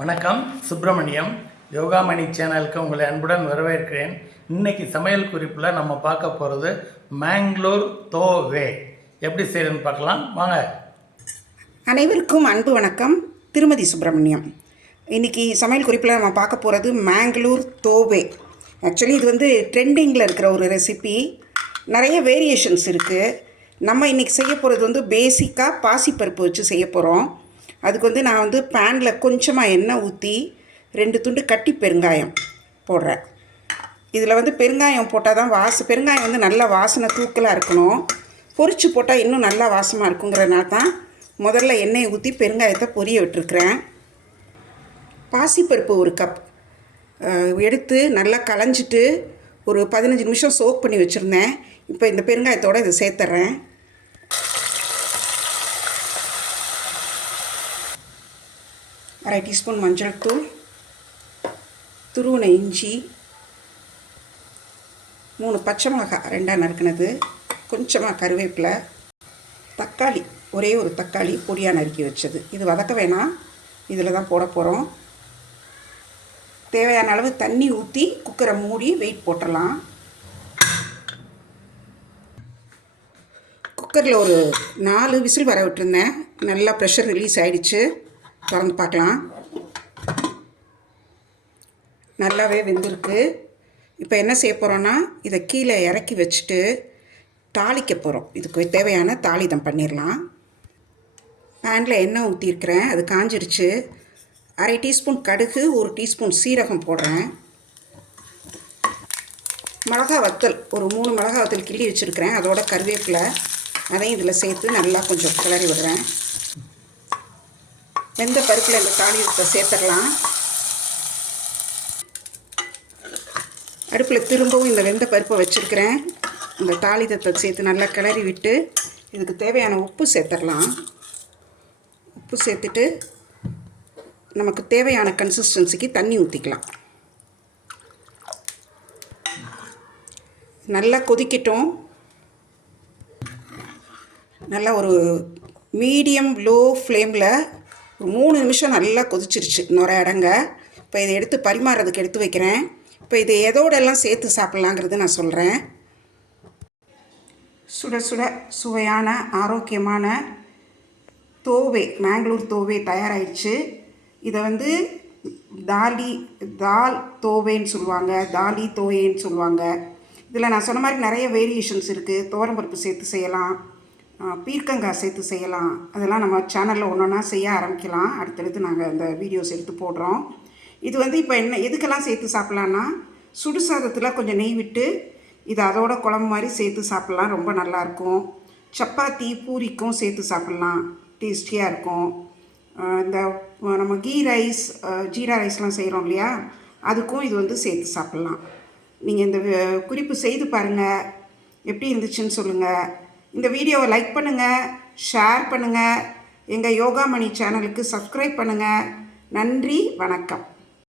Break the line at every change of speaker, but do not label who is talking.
வணக்கம் சுப்பிரமணியம் யோகாமணி சேனலுக்கு உங்களை அன்புடன் வரவேற்கிறேன். இன்றைக்கி சமையல் குறிப்பில் நம்ம பார்க்க போகிறது மேங்களூர் தோவே. எப்படி செய்யறதுன்னு பார்க்கலாம். வாங்க.
அனைவருக்கும் அன்பு வணக்கம். திருமதி சுப்பிரமணியம். இன்றைக்கி சமையல் குறிப்பில் நம்ம பார்க்க போகிறது மேங்களூர் தோவே. ஆக்சுவலி இது வந்து ட்ரெண்டிங்கில் இருக்கிற ஒரு ரெசிபி நிறைய வேரியேஷன்ஸ் இருக்குது நம்ம இன்றைக்கி செய்ய போகிறது வந்து பேசிக்காக பாசிப்பருப்பு வச்சு செய்ய போகிறோம் அதுக்கு வந்து நான் வந்து பேனில் கொஞ்சமாக எண்ணெய் ஊற்றி ரெண்டு துண்டு கட்டி பெருங்காயம் போடுறேன். இதில் வந்து பெருங்காயம் போட்டால் தான் வாச பெருங்காயம் வந்து நல்லா வாசனை தூக்கலாக இருக்கணும். பொரித்து போட்டால் இன்னும் நல்லா வாசமாக இருக்குங்கிறனால தான் முதல்ல எண்ணெயை ஊற்றி பெருங்காயத்தை பொரிய விட்டுருக்குறேன். பாசிப்பருப்பு ஒரு கப் எடுத்து நல்லா களைஞ்சிட்டு ஒரு பதினஞ்சு நிமிஷம் சோக் பண்ணி வச்சுருந்தேன். இப்போ இந்த பெருங்காயத்தோடு இதை சேர்த்துட்றேன் அரை டீஸ்பூன் மஞ்சள் தூள் துருவின இஞ்சி மூணு பச்சை மிளகாய் ரெண்டாக நறுக்கினது கொஞ்சமாக கருவேப்பிலை தக்காளி ஒரே ஒரு தக்காளி பொடியாக நறுக்கி வச்சது. இது வதக்க வேணாம். இதில் தான் போட போகிறோம் தேவையான அளவு தண்ணி ஊற்றி குக்கரை மூடி வெயிட் போட்டுடலாம் குக்கரில் ஒரு நாலு விசில் வர விட்டுருந்தேன். நல்லா ப்ரெஷர் ரிலீஸ் ஆகிடுச்சு திறந்து பார்க்கலாம். நல்லாவே வெந்திருக்கு. இப்போ என்ன செய்ய போகிறோன்னா இதை கீழே இறக்கி வச்சுட்டு தாளிக்க போகிறோம் இதுக்கு தேவையான தாளிதம் பண்ணிடலாம். பேனில் எண்ணெய் ஊற்றிருக்கிறேன் அது காஞ்சிருச்சு. அரை டீஸ்பூன் கடுகு ஒரு டீஸ்பூன் சீரகம் போடுறேன். மிளகா வத்தல் ஒரு மூணு மிளகா வத்தல் கிள்ளி வச்சுருக்கிறேன். அதோட கருவேப்பிலை அதையும் இதில் சேர்த்து நல்லா கொஞ்சம் கிளறி விடுறேன். வெந்த பருப்பில் இந்த தாளியத்தை சேர்த்துடலாம். அடுப்பில் திரும்பவும் இந்த வெந்த பருப்பை வச்சுருக்கிறேன். இந்த தாளிதத்தை சேர்த்து நல்லா கிளறி விட்டு இதுக்கு தேவையான உப்பு சேர்த்துடலாம். உப்பு சேர்த்துட்டு நமக்கு தேவையான கன்சிஸ்டன்சிக்கு தண்ணி ஊற்றிக்கலாம் நல்லா கொதிக்கட்டும். நல்லா ஒரு மீடியம் லோ ஃப்ளேமில் ஒரு மூணு நிமிஷம் நல்லா கொதிச்சிருச்சு நுர இடங்க இப்போ இதை எடுத்து பரிமாறுறதுக்கு எடுத்து வைக்கிறேன். இப்போ இதை எதோடெல்லாம் சேர்த்து சாப்பிட்லாங்கிறது நான் சொல்கிறேன் சுட சுட சுவையான ஆரோக்கியமான தோவே மேங்களூர் தோவே தயாராகிடுச்சு இதை வந்து தாலி தால் தோவேன்னு சொல்லுவாங்க தாலி தோவைன்னு சொல்லுவாங்க. இதில் நான் சொன்ன மாதிரி நிறைய வேரியேஷன்ஸ் இருக்குது தோரம்பருப்பு சேர்த்து செய்யலாம். பீர்க்கங்காய் சேர்த்து செய்யலாம். அதெல்லாம் நம்ம சேனலில் ஒன்று ஒன்றா செய்ய ஆரம்பிக்கலாம். அடுத்தடுத்து நாங்கள் இந்த வீடியோஸ் எடுத்து போடுறோம். இது வந்து இப்போ என்ன எதுக்கெல்லாம் சேர்த்து சாப்பிட்லான்னா சுடு சாதத்தில் கொஞ்சம் நெய் விட்டு இது அதோட குழம்பு மாதிரி சேர்த்து சாப்பிட்லாம். ரொம்ப நல்லாயிருக்கும் சப்பாத்தி பூரிக்கும் சேர்த்து சாப்பிட்லாம். டேஸ்டியாக இருக்கும். இந்த நம்ம கீ ரைஸ் ஜீரா ரைஸ்லாம் செய்கிறோம் இல்லையா? அதுக்கும் இது வந்து சேர்த்து சாப்பிட்லாம். நீங்கள் இந்த குறிப்பு செய்து பாருங்கள் எப்படி இருந்துச்சுன்னு சொல்லுங்கள் இந்த வீடியோவை லைக் பண்ணுங்கள் ஷேர் பண்ணுங்கள் எங்கள் யோகாமணி சேனலுக்கு சப்ஸ்கிரைப் பண்ணுங்கள் நன்றி வணக்கம்.